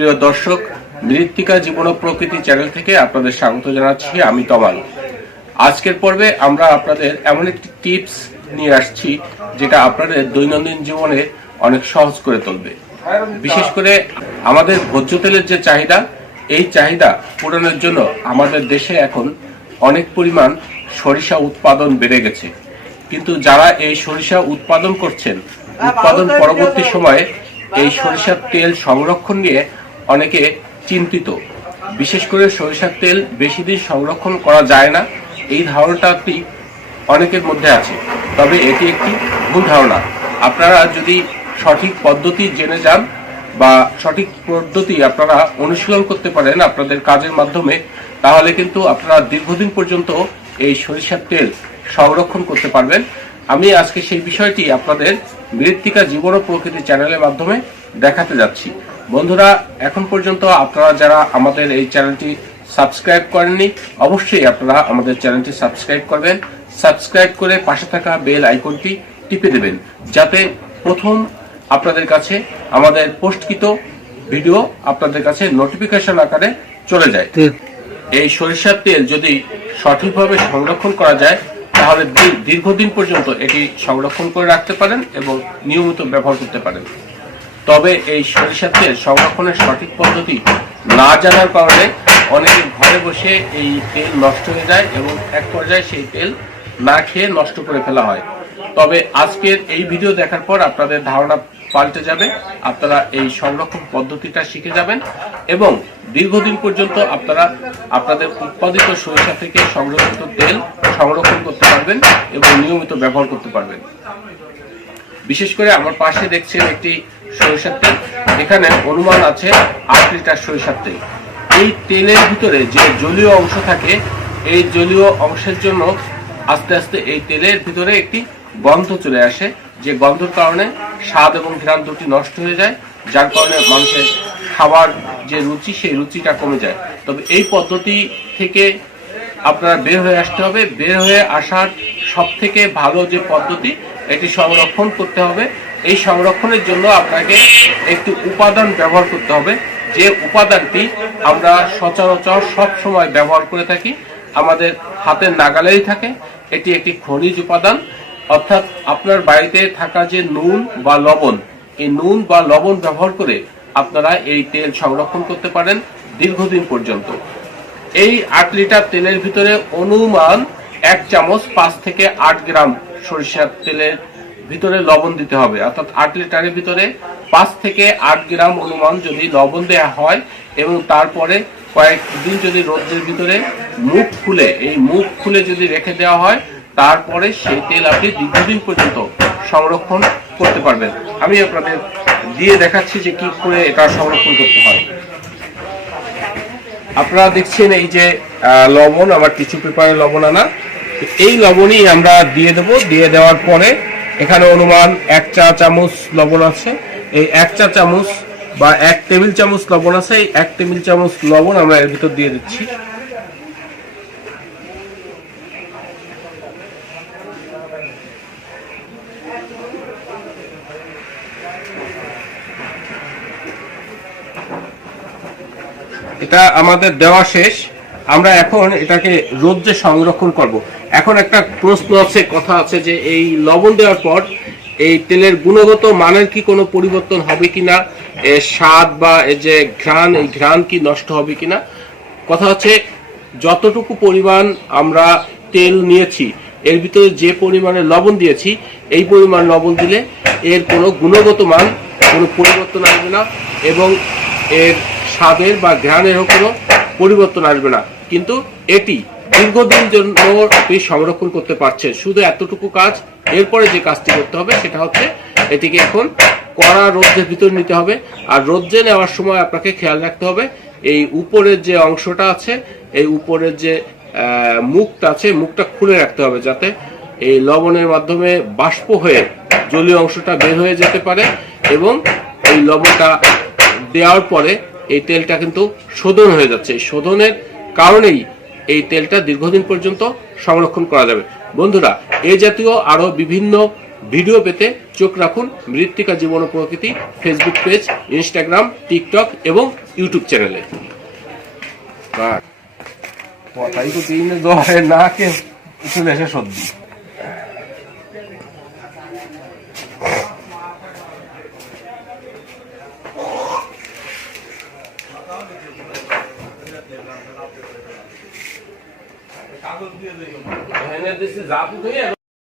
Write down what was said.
প্রিয় দর্শক, মৃত্তিকা জীবন প্রকৃতি চ্যানেল থেকে আপনাদের স্বাগত জানাচ্ছি আমি তমাল। আজকের পর্বে আমরা আপনাদের এমন একটি টিপস নিয়ে আসছি, যেটা আপনাদের দৈনন্দিন জীবনে অনেক সহজ করে তুলবে। বিশেষ করে আমাদের ভোজ্য তেলের যে চাহিদা, এই চাহিদা পূরণের জন্য আমাদের দেশে এখন অনেক পরিমাণ সরিষা উৎপাদন বেড়ে গেছে। কিন্তু যারা এই সরিষা উৎপাদন করছেন, উৎপাদন পরবর্তী সময়ে এই সরিষার তেল সংরক্ষণ নিয়ে অনেকে চিন্তিত। বিশেষ করে সরিষার তেল বেশি দিন সংরক্ষণ করা যায় না, এই ধারণাটি অনেকের মধ্যে আছে। তবে এটি একটি ভুল ধারণা। আপনারা যদি সঠিক পদ্ধতি জেনে যান বা সঠিক পদ্ধতি আপনারা অনুশীলন করতে পারেন আপনাদের কাজের মাধ্যমে, তাহলে কিন্তু আপনারা দীর্ঘদিন পর্যন্ত এই সরিষার তেল সংরক্ষণ করতে পারবেন। আমি আজকে সেই বিষয়টি আপনাদের মৃত্তিকা জীবন প্রকৃতি চ্যানেলের মাধ্যমে দেখাতে যাচ্ছি। বন্ধুরা এখন পর্যন্ত আপনারা যারা আমাদের এই চ্যানেলটি সাবস্ক্রাইব করেননি অবশ্যই আপনারা আমাদের চ্যানেলটি সাবস্ক্রাইব করবেন। সাবস্ক্রাইব করে পাশে থাকা বেল আইকনটি টিপে দেবেন যাতে প্রথম আপনাদের কাছে আমাদের পোস্টকৃত ভিডিও আপনাদের কাছে নোটিফিকেশন আকারে চলে যায়। এই সরিষার তেল যদি সঠিকভাবে সংরক্ষণ করা যায় তাহলে দীর্ঘদিন পর্যন্ত এটি সংরক্ষণ করে রাখতে পারেন এবং নিয়মিত ব্যবহার করতে পারেন। তবে এই সরিষার তেল সংরক্ষণের সঠিক পদ্ধতি না জানার কারণে অনেকে ঘরে বসে এই তেল নষ্ট হয়ে যায় এবং এক পর্যায়ে সেই তেল না খেয়ে নষ্ট করে ফেলা হয়। তবে আজকের এই ভিডিও দেখার পর আপনাদের ধারণা পাল্টে যাবে, আপনারা এই সংরক্ষণ পদ্ধতিটা শিখে যাবেন এবং দীর্ঘদিন পর্যন্ত আপনারা আপনাদের উৎপাদিত সরিষা থেকে সংরক্ষিত তেল সংরক্ষণ করতে পারবেন এবং নিয়মিত ব্যবহার করতে পারবেন। বিশেষ করে আমার পাশে দেখছেন একটি সরিষার তেল। এখানে অনুমান আছে আট লিটার সরিষার তেল। এই তেলের ভিতরে যে জলীয় অংশ থাকে, এই জলীয় অংশের জন্য আস্তে আস্তে এই তেলের ভিতরে একটি গন্ধ চলে আসে। যে গন্ধের কারণে স্বাদ এবং ঘ্রাণ নষ্ট হয়ে যায়, যার কারণে মানুষের খাবার যে রুচি, সেই রুচিটা কমে যায়। তবে এই পদ্ধতি থেকে আপনারা বের হয়ে আসতে হবে। বের হয়ে আসার সব থেকে ভালো যে পদ্ধতি, এটি সংরক্ষণ করতে হবে। এই সংরক্ষণের জন্য আপনাকে একটি উপাদান ব্যবহার করতে হবে। যে উপাদানটি আমরা সচরাচর সব সময় ব্যবহার করে থাকি, আমাদের হাতের নাগালেই থাকে, এটি একটি খনিজ উপাদান। অর্থাৎ আপনার বাড়িতে থাকা যে নুন বা লবণ, এই নুন বা লবণ ব্যবহার করে আপনারা এই তেল সংরক্ষণ করতে পারেন দীর্ঘদিন পর্যন্ত। এই আট লিটার তেলের ভিতরে অনুমান এক চামচ পাঁচ থেকে আট গ্রাম সরিষার তেলের ভিতরে লবণ দিতে হবে। অর্থাৎ আট লিটারের ভিতরে পাঁচ থেকে আট গ্রাম অনুমান যদি লবণ দেওয়া হয় এবং তারপরে কয়েকদিন যদি রোদ্রের ভিতরে মুখ খুলে, এই মুখ খুলে যদি রেখে দেওয়া হয়, তারপরে সেই তেল আপনি দীর্ঘদিন পর্যন্ত সংরক্ষণ করতে পারবেন। আমি আপনাদের দিয়ে দেখাচ্ছি যে কি করে এটা সংরক্ষণ করতে হয়। আপনারা দেখছেন এই যে লবণ, আমার টিস্যু পেপারে লবণ আনা। এই লবণই আমরা দিয়ে দেব। দিয়ে দেওয়ার পরে এখানে অনুমান এক চা চামচ লবণ আছে। এই এক চা চামচ বা এক টেবিল চামচ লবণ আছে। এই এক টেবিল চামচ লবণ আমরা এর ভিতর দিয়ে দিচ্ছি। এটা আমাদের দেওয়া শেষ। আমরা এখন এটাকে রোদ্রে সংরক্ষণ করব। এখন একটা প্রশ্ন আছে, কথা আছে যে এই লবণ দেওয়ার পর এই তেলের গুণগত মানের কি কোনো পরিবর্তন হবে কিনা? এর স্বাদ বা এই যে ঘ্রাণ, এই ঘ্রাণ কি নষ্ট হবে কিনা? কথা হচ্ছে যতটুকু পরিমাণ আমরা তেল নিয়েছি, এর ভিতরে যে পরিমাণে লবণ দিয়েছি, এই পরিমাণ লবণ দিলে এর কোনো গুণগত মান, কোনো পরিবর্তন আসবে না এবং এর স্বাদের বা ঘ্রাণেরও কোনো পরিবর্তন আসবে না। কিন্তু এটি দীর্ঘদিন জন্য আপনি সংরক্ষণ করতে পারছেন শুধু এতটুকু কাজ, এরপরে যে কাজটি করতে হবে সেটা হচ্ছে এটিকে এখন কড়া রোদ্রের ভিতর নিতে হবে। আর রোদ্রে নেওয়ার সময় আপনাকে খেয়াল রাখতে হবে, এই উপরের যে অংশটা আছে, এই উপরের যে মুখটা আছে মুখটা খুলে রাখতে হবে যাতে এই লবণের মাধ্যমে বাষ্প হয়ে জলীয় অংশটা বের হয়ে যেতে পারে এবং এই লবণটা দেওয়ার পরে এই তেলটা কিন্তু শোধন হয়ে যাচ্ছে। শোধনের কারণেই এই তেলটা দীর্ঘদিন পর্যন্ত সংরক্ষণ করা যাবে। বন্ধুরা এই জাতীয় আরও বিভিন্ন ভিডিও পেতে চোখ রাখুন Mrittika Jibon Prokriti Facebook page, Instagram, TikTok এবং ইউটিউব চ্যানেলে। কথাই তো না এনে দিছি জাপ ধুয়ে